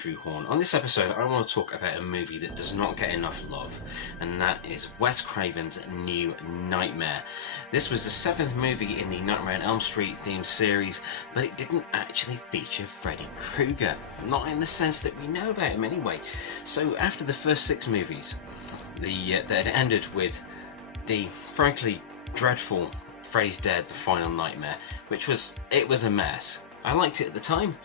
Andrew Hawnt. On this episode I want to talk about a movie that does not get enough love, and that is Wes Craven's New Nightmare. This was the 7th movie in the Nightmare on Elm Street themed series, but it didn't actually feature Freddy Krueger, not in the sense that we know about him anyway. So after the first 6 movies, that had ended with the frankly dreadful Freddy's Dead: The Final Nightmare, which was a mess. I liked it at the time,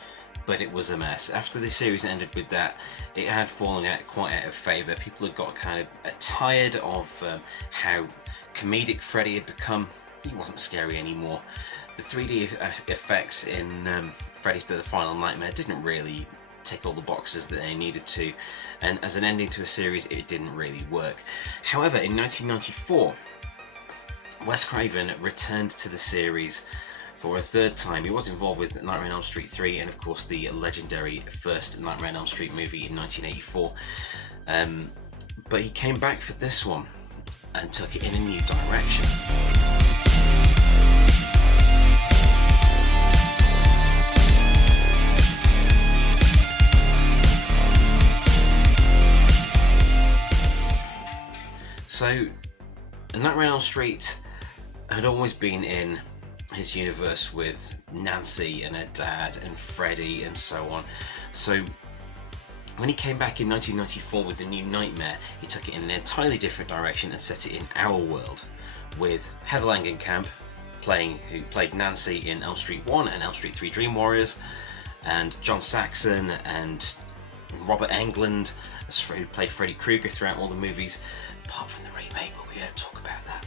but it was a mess. After the series ended with that, it had fallen out quite out of favour. People had got kind of tired of how comedic Freddy had become. He wasn't scary anymore. The 3D effects in Freddy's Dead: The Final Nightmare didn't really tick all the boxes that they needed to, and as an ending to a series it didn't really work. However, in 1994, Wes Craven returned to the series for a 3rd time. He was involved with Nightmare on Elm Street 3 and of course the legendary first Nightmare on Elm Street movie in 1984, but he came back for this one and took it in a new direction. So, Nightmare on Elm Street had always been in his universe with Nancy and her dad and Freddy and so on. So when he came back in 1994 with the New Nightmare, he took it in an entirely different direction and set it in our world, with Heather Langenkamp who played Nancy in Elm Street 1 and Elm Street 3 Dream Warriors, and John Saxon and Robert Englund who played Freddy Krueger throughout all the movies, apart from the remake, but we don't talk about that.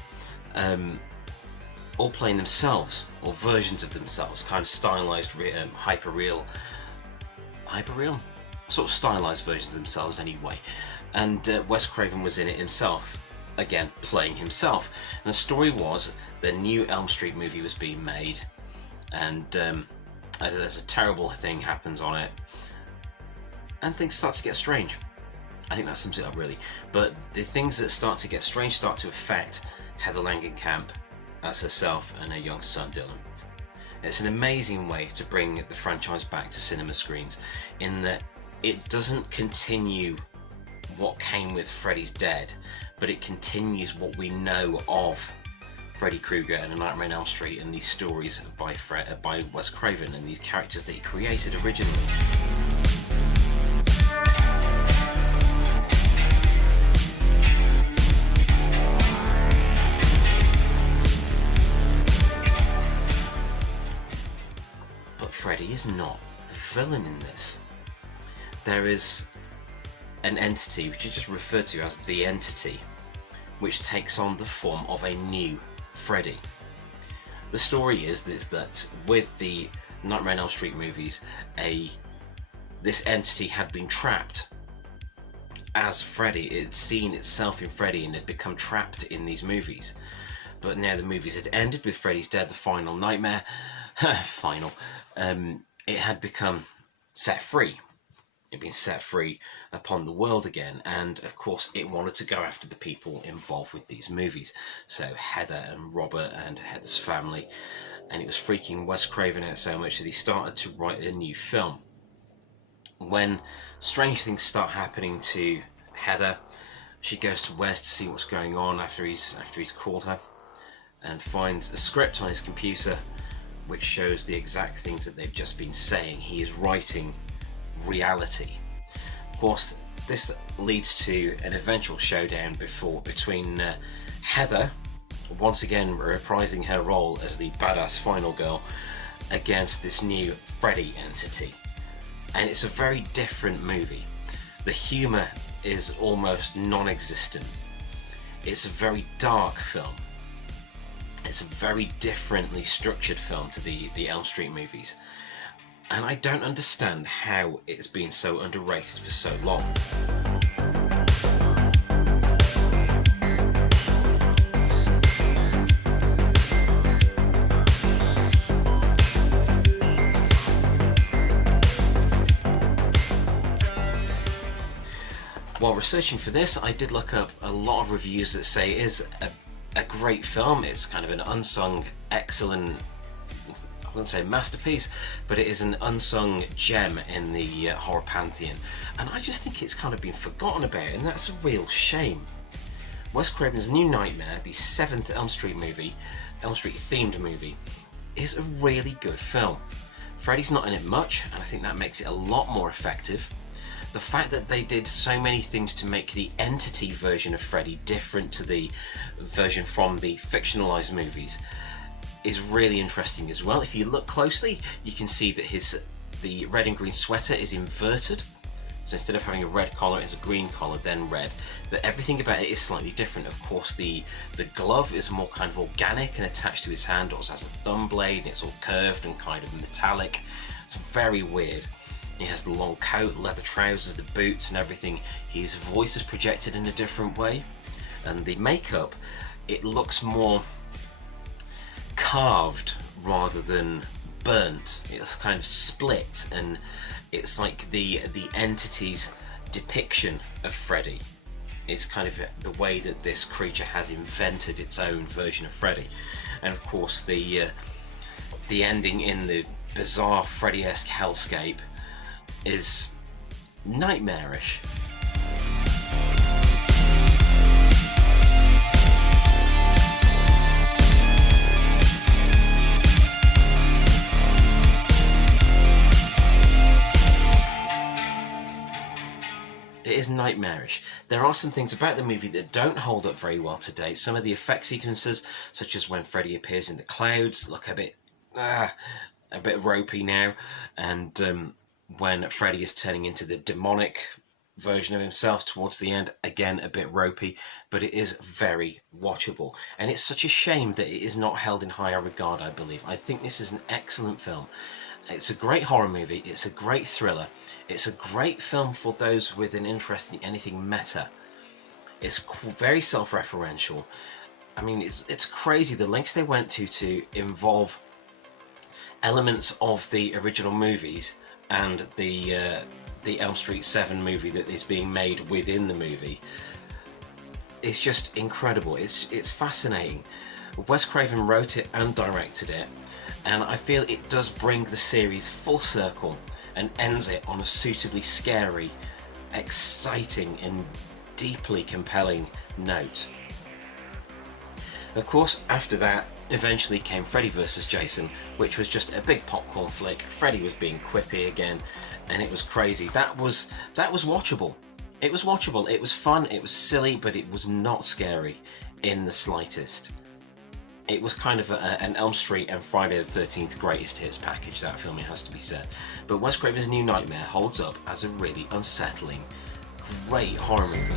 All playing themselves, or versions of themselves, kind of stylized, hyper-real, sort of stylized versions of themselves anyway. And Wes Craven was in it himself, again playing himself. And the story was the new Elm Street movie was being made, and there's a terrible thing happens on it, and things start to get strange. I think that sums it up really. But the things that start to get strange start to affect Heather Langenkamp as herself and her young son Dylan. It's an amazing way to bring the franchise back to cinema screens, in that it doesn't continue what came with Freddy's Dead, but it continues what we know of Freddy Krueger and A Nightmare on Elm Street and these stories by Wes Craven and these characters that he created originally. Freddy is not the villain in this. There is an entity, which is just referred to as the Entity, which takes on the form of a new Freddy. The story is that with the Nightmare on Elm Street movies, this entity had been trapped as Freddy. It had seen itself in Freddy and had become trapped in these movies. But now the movies had ended with Freddy's Dead: The Final Nightmare. It had become set free. It had been set free upon the world again, and of course it wanted to go after the people involved with these movies. So Heather and Robert and Heather's family, and it was freaking Wes Craven out so much that he started to write a new film. When strange things start happening to Heather, she goes to Wes to see what's going on after he's called her, and finds a script on his computer which shows the exact things that they've just been saying. He is writing reality. Of course, this leads to an eventual showdown between Heather, once again reprising her role as the badass final girl, against this new Freddy entity. And it's a very different movie. The humour is almost non-existent. It's a very dark film. It's a very differently structured film to the Elm Street movies, and I don't understand how it's been so underrated for so long. While researching for this, I did look up a lot of reviews that say it is a great film. It's kind of an unsung, excellent, wouldn't say masterpiece, but it is an unsung gem in the horror pantheon. And I just think it's kind of been forgotten about, and that's a real shame. Wes Craven's New Nightmare, the 7th Elm Street movie, Elm Street themed movie, is a really good film. Freddy's not in it much, and I think that makes it a lot more effective. The fact that they did so many things to make the entity version of Freddy different to the version from the fictionalized movies is really interesting as well. If you look closely, you can see that the red and green sweater is inverted. So instead of having a red collar, it's a green collar, then red. But everything about it is slightly different. Of course, the glove is more kind of organic and attached to his hand. It also has a thumb blade, and it's all curved and kind of metallic. It's very weird. He has the long coat, leather trousers, the boots and everything. His voice is projected in a different way. And the makeup, it looks more carved rather than burnt. It's kind of split, and it's like the entity's depiction of Freddy. It's kind of the way that this creature has invented its own version of Freddy. And of course the ending in the bizarre Freddy-esque hellscape is nightmarish. It is nightmarish. There are some things about the movie that don't hold up very well today. Some of the effect sequences, such as when Freddy appears in the clouds, look a bit ropey now, and when Freddy is turning into the demonic version of himself towards the end, again a bit ropey, but it is very watchable. And it's such a shame that it is not held in higher regard, I believe. I think this is an excellent film. It's a great horror movie, it's a great thriller, it's a great film for those with an interest in anything meta. It's very self-referential. I mean, it's crazy the lengths they went to involve elements of the original movies and the Elm Street 7 movie that is being made within the movie. It's just incredible. It's fascinating. Wes Craven wrote it and directed it, and I feel it does bring the series full circle and ends it on a suitably scary, exciting and deeply compelling note. Of course, after that, eventually came Freddy vs. Jason, which was just a big popcorn flick. Freddy was being quippy again, and it was crazy. That was watchable. It was watchable. It was fun. It was silly, but it was not scary in the slightest. It was kind of an Elm Street and Friday the 13th greatest hits package, that film, it has to be said. But Wes Craven's New Nightmare holds up as a really unsettling, great horror movie.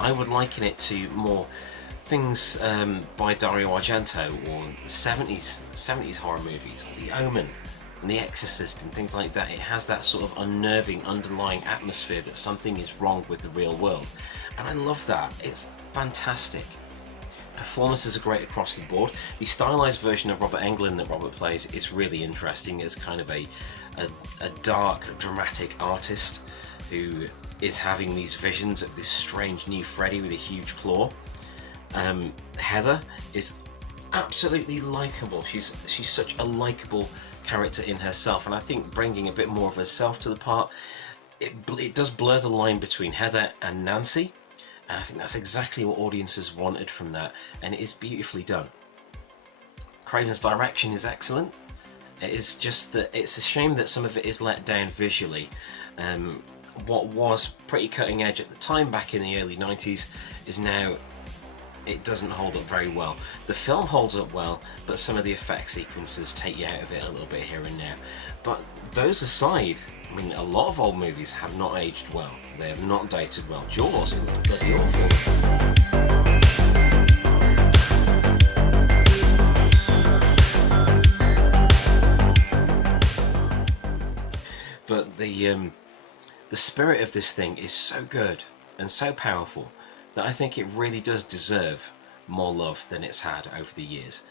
I would liken it to more things by Dario Argento, or 70s horror movies, like The Omen and The Exorcist and things like that. It has that sort of unnerving underlying atmosphere that something is wrong with the real world, and I love that. It's fantastic. Performances are great across the board. The stylized version of Robert Englund that Robert plays is really interesting as kind of a dark, dramatic artist who is having these visions of this strange new Freddy with a huge claw. Heather is absolutely likable. She's such a likable character in herself, and I think bringing a bit more of herself to the part, it does blur the line between Heather and Nancy, and I think that's exactly what audiences wanted from that, and it is beautifully done. Craven's direction is excellent. It is just that it's a shame that some of it is let down visually. What was pretty cutting edge at the time back in the early 90s is now, it doesn't hold up very well. The film holds up well, but some of the effect sequences take you out of it a little bit here and there. But those aside, I mean, a lot of old movies have not aged well. They have not dated well. Jaws looked bloody awful. But the spirit of this thing is so good and so powerful that I think it really does deserve more love than it's had over the years.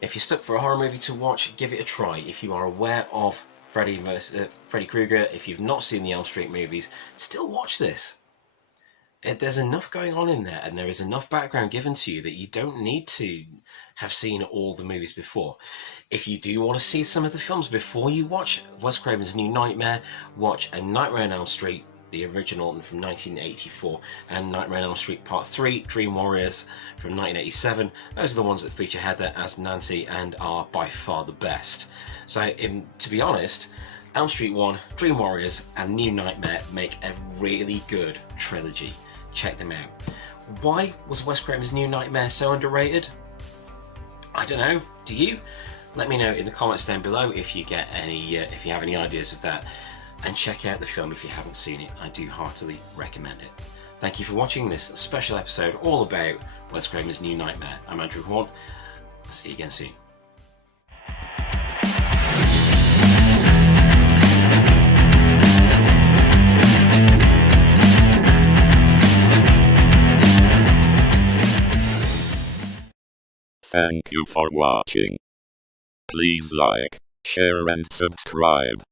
If you're stuck for a horror movie to watch, give it a try. If you are aware of Freddy Krueger, if you've not seen the Elm Street movies, still watch this. There's enough going on in there, and there is enough background given to you that you don't need to have seen all the movies before. If you do want to see some of the films before you watch Wes Craven's New Nightmare, watch A Nightmare on Elm Street, the original from 1984, and Nightmare on Elm Street Part 3, Dream Warriors from 1987. Those are the ones that feature Heather as Nancy and are by far the best. So, to be honest, Elm Street 1, Dream Warriors, and New Nightmare make a really good trilogy. Check them out. Why was Wes Craven's New Nightmare so underrated? I don't know. Do you? Let me know in the comments down below if you get any, if you have any ideas of that. And check out the film if you haven't seen it. I do heartily recommend it. Thank you for watching this special episode all about Wes Craven's New Nightmare. I'm Andrew Hawnt. I'll see you again soon. Thank you for watching. Please like, share and subscribe.